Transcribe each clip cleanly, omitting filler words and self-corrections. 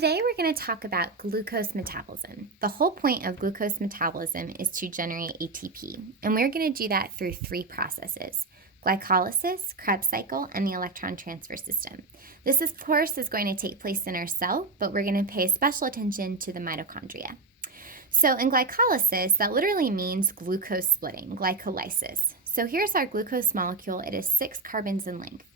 today we're going to talk about glucose metabolism. The whole point of glucose metabolism is to generate ATP, and we're going to do that through three processes: glycolysis, Krebs cycle, and the electron transfer system. This, of course, is going to take place in our cell, but we're going to pay special attention to the mitochondria. So in glycolysis, that literally means glucose splitting, glycolysis. So here's our glucose molecule. It is 6 carbons in length.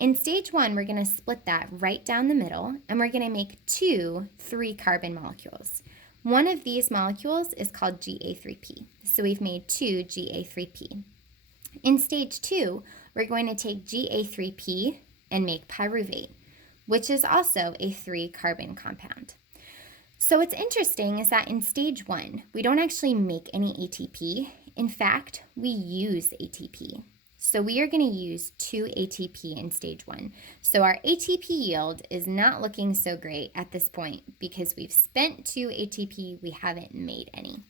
In stage 1, we're going to split that right down the middle, and we're going to make 2 3-carbon molecules. One of these molecules is called Ga3P. So we've made 2 Ga3P. In stage 2, we're going to take Ga3P and make pyruvate, which is also a 3-carbon compound. So what's interesting is that in stage 1, we don't actually make any ATP. In fact, we use ATP. So we are going to use 2 ATP in stage 1. So our ATP yield is not looking so great at this point because we've spent 2 ATP, we haven't made any.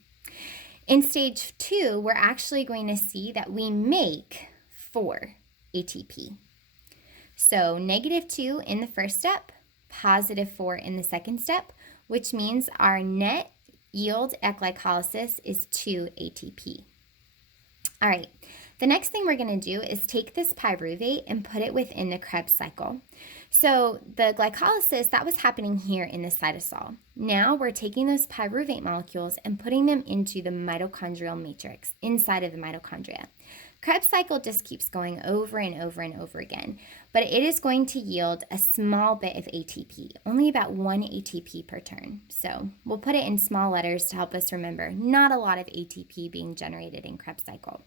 In stage 2, we're actually going to see that we make 4 ATP. So -2 in the first step, +4 in the second step, which means our net yield at glycolysis is 2 ATP. All right, the next thing we're going to do is take this pyruvate and put it within the Krebs cycle. So the glycolysis, that was happening here in the cytosol. Now we're taking those pyruvate molecules and putting them into the mitochondrial matrix inside of the mitochondria. Krebs cycle just keeps going over and over and over again, but it is going to yield a small bit of ATP, only about 1 ATP per turn. So we'll put it in small letters to help us remember not a lot of ATP being generated in Krebs cycle.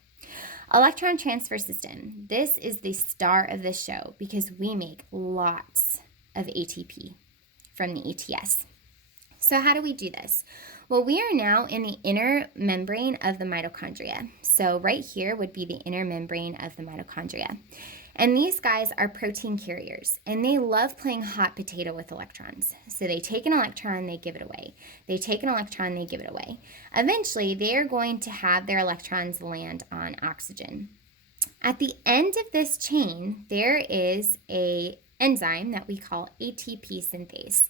Electron transfer system. This is the star of the show because we make lots of ATP from the ETS. So how do we do this? Well, we are now in the inner membrane of the mitochondria. So right here would be the inner membrane of the mitochondria. And these guys are protein carriers, and they love playing hot potato with electrons. So they take an electron, they give it away. They take an electron, they give it away. Eventually, they're going to have their electrons land on oxygen. At the end of this chain, there is an enzyme that we call ATP synthase.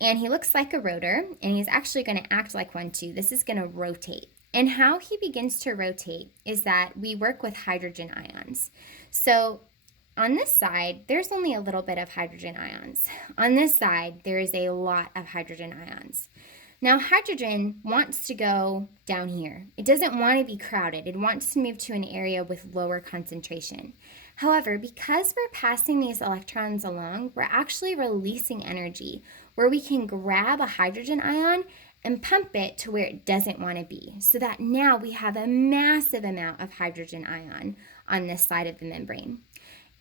And he looks like a rotor, and he's actually going to act like one too. This is going to rotate. And how he begins to rotate is that we work with hydrogen ions. So on this side, there's only a little bit of hydrogen ions. On this side, there is a lot of hydrogen ions. Now, hydrogen wants to go down here. It doesn't want to be crowded. It wants to move to an area with lower concentration. However, because we're passing these electrons along, we're actually releasing energy where we can grab a hydrogen ion and pump it to where it doesn't want to be, so that now we have a massive amount of hydrogen ion on this side of the membrane.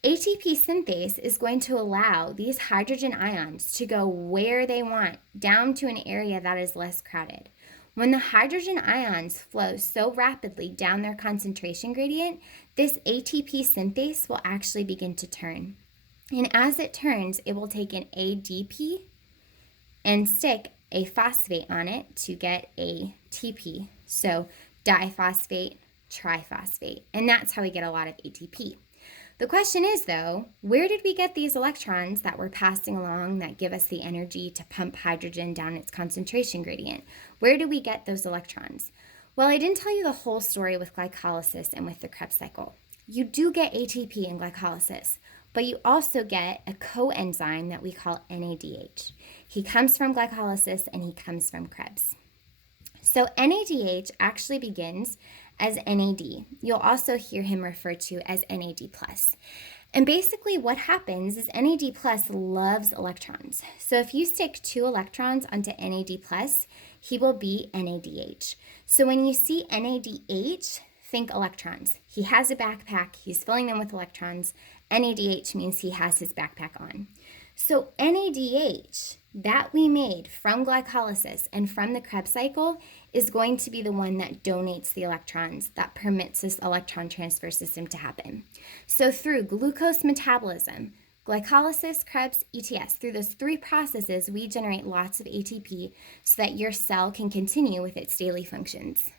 ATP synthase is going to allow these hydrogen ions to go where they want, down to an area that is less crowded. When the hydrogen ions flow so rapidly down their concentration gradient, this ATP synthase will actually begin to turn. And as it turns, it will take an ADP and stick a phosphate on it to get a TP. So diphosphate, triphosphate. And that's how we get a lot of ATP. The question is, though, where did we get these electrons that we're passing along that give us the energy to pump hydrogen down its concentration gradient? Where do we get those electrons? Well, I didn't tell you the whole story with glycolysis and with the Krebs cycle. You do get ATP in glycolysis, but you also get a coenzyme that we call NADH. He comes from glycolysis and he comes from Krebs. So NADH actually begins as NAD. You'll also hear him referred to as NAD+. And basically what happens is NAD+ loves electrons. So if you stick 2 electrons onto NAD+, he will be NADH. So when you see NADH, think electrons. He has a backpack, he's filling them with electrons. NADH means he has his backpack on. So NADH that we made from glycolysis and from the Krebs cycle is going to be the one that donates the electrons, that permits this electron transfer system to happen. So through glucose metabolism, glycolysis, Krebs, ETS, through those 3 processes, we generate lots of ATP so that your cell can continue with its daily functions.